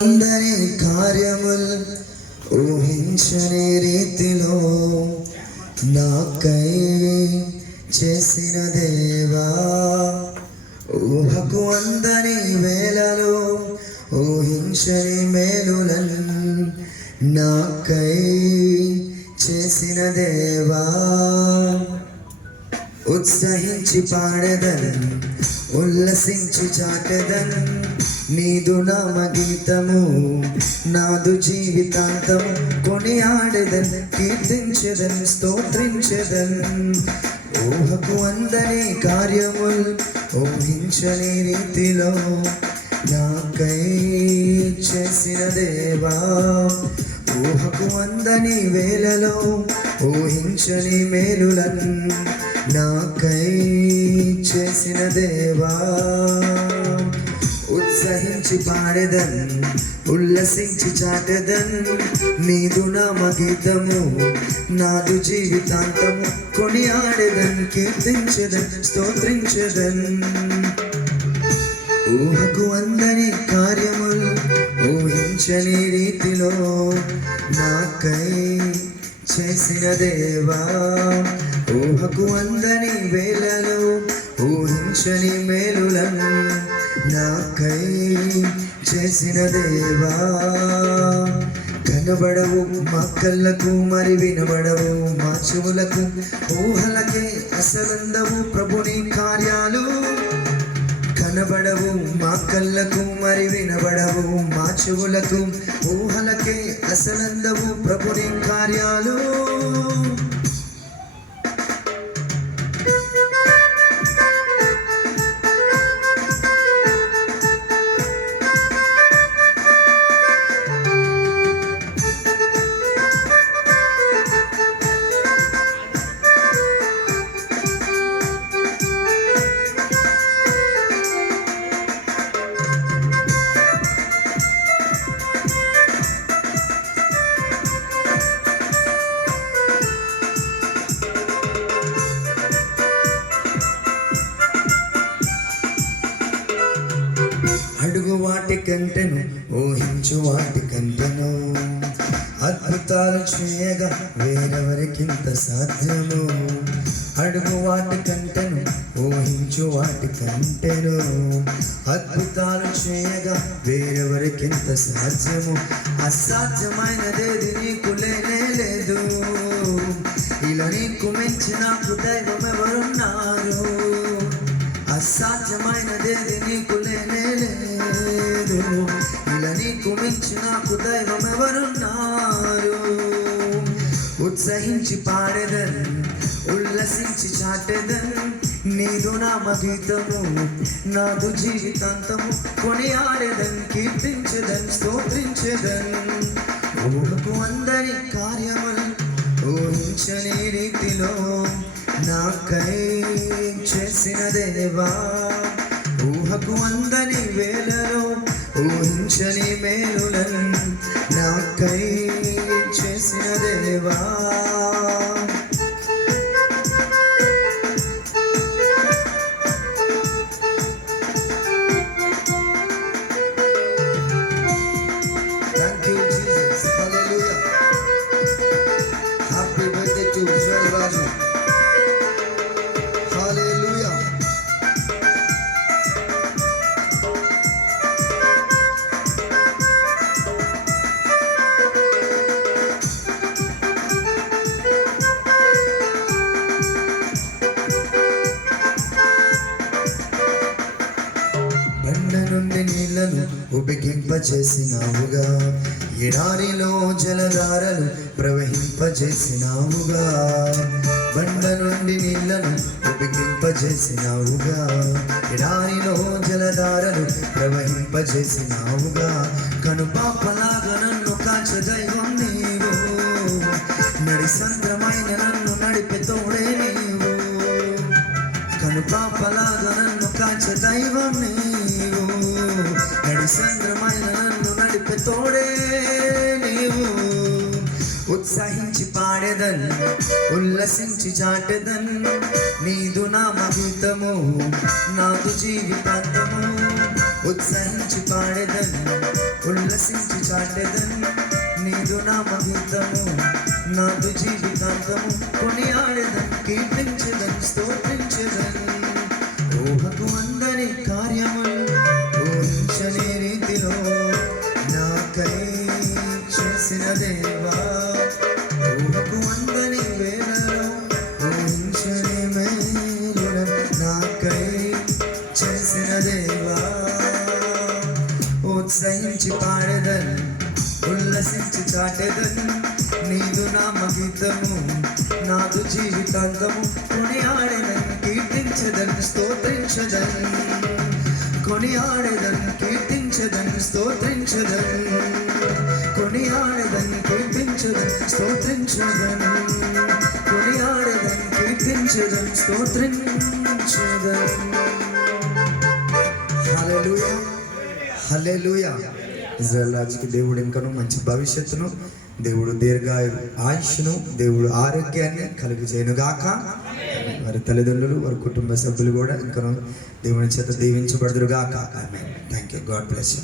అందరి కార్యముల్ ఊహించని రీతిలో నాకై చేసిన దేవా, ఊహకు అందని వేళలో ఊహించని మేలులను నాకై చేసిన దేవా, ఉత్సహించి పాడెదన్ ఉల్లసించి చాటెదన్ నీదు నామ గీతము, నాదు జీవితాంతము కొనియాడెదన్ కీర్తించెదన్ స్తోత్రించెదన్. ఊహకు అందని కార్యముల్ ఊహించని రీతిలో నాకై చేసిన దేవా, ఊహకు అందని వేళలో ఊహించని మేలులను నాకై చేసిన దేవా, ఉత్సహించి పాడెదన్ ఉల్లసించి చాటెదన్ నీదు నామ గీతము, నాదు జీవితాంతము కొనియాడెదన్ కీర్తించెదన్ స్తోత్రించెదన్. ఊహకు అందని కార్యములు ఊహించని రీతిలో నాకై చేసిన దేవా, ఊహకు అందని వేళలో ఊహించని మేలులను నాకై చేసిన దేవా. కనబడవు మా కళ్ళకు మరి వినబడవు మా చెవులకు, ఊహలకే అసలందవు ప్రభుని కార్యాలు. కనబడవు మా కళ్ళకు మరి వినబడవు మా చెవులకు, ఊహలకే అసలందవు ప్రభుని కార్యాలు. అడుగు వాటి కంటెను ఊహించు వాటి కంటెను, అద్భుతాలు చేయగా వేరెవరికింత సాధ్యము. అడుగు వాటి కంటెను ఊహించు వాటి కంటెను, అద్భుతాలు చేయగా వేరెవరికింత సాధ్యము. అసాధ్యమైనదేది నీకు లేనే లేదు, ఇలా నీకు మించి నాకు దైవం ఎవరున్నారు. అసాధ్యమైనదేది నీకు లేనే లేదు, ఇలా నీకు మించి నాకు దైవం ఎవరున్నారు. ఉత్సహించి పాడెదన్ ఉల్లసించి చాటెదన్ నీదు నామ గీతము, నాదు జీవితాంతము కొనియాడెదన్ కీర్తించెదన్ స్తోత్రించెదన్. ఊహకు అందరి కార్యములు ఊహించని రీతిలో నాకై చేసిన దేవా, ఊహకు అందని వేళలో ఊహించని మేలులను నాకై చేసిన దేవా. Thank you, Jesus. Hallelujah. Happy birthday to Israel Raju. Hallelujah. బండ నుండి నీళ్లను ఉబికింపచేసినావుగా, ఎడారిలో జలధారలు ప్రవహింపజేసినావుగా. బండ నుండి నీళ్లను ఉబికింపజేసినావుగా, ఎడారిలో జలధారలు ప్రవహింపజేసినావుగా. కనుపాపలాగా నన్ను కాచే దైవం నీవు, నడిసంద్రమైన నన్ను నడిపే తోడే నీవు. కనుపాపలాగా నన్ను కాచే దైవం నీవు, నడిసంద్రమైన నన్ను నడిపే తోడే నీవు. ఉత్సహించి పాడెదన్ ఉల్లసించి చాటెదన్ నీదు నామ గీతము, నాదు జీవితాంతము. ఉత్సహించి పాడెదన్ ఉల్లసించి చాటెదన్ నీదు నామ గీతము నాదు జీవితాంతము కొనియాడెదన్ కీర్తించెదన్ స్తోత్రించెదన్ ఊహకు అందని కార్యములు ఊహించని రీతిలో నాకై చేసిన దేవా ఊహకు అందని వేళలో ఊహించని మేలులను నాకై చేసిన దేవా ఉత్సహించి పాడెదన్ ఉల్లసించి చాటెదన్ నీదు నామ గీతము నాదు జీవితాంతము కొనియాడెదన్ కీర్తించెదన్ స్తోత్రించెదన్ కొనియాడెదన్ కీర్తించెదన్ స్తోత్రించెదన్ కొనియాడెదన్ కీర్తించెదన్ స్తోత్రించెదన్ కొనియాడెదన్ కీర్తించెదన్ స్తోత్రించెదన్ హల్లెలూయా హల్లెలూయా. ఇజ్రాయెల్ రాజుకి దేవుడు ఇంకను మంచి భవిష్యత్తును, దేవుడు దీర్ఘ ఆయుష్ను, దేవుడు ఆరోగ్యాన్ని కలుగు చేయనుగాక. వారి తల్లిదండ్రులు, వారి కుటుంబ సభ్యులు కూడా ఇంకను దేవుని చేత దీవించబడుదురుగాక. ఆమేన్. Thank you. God bless you.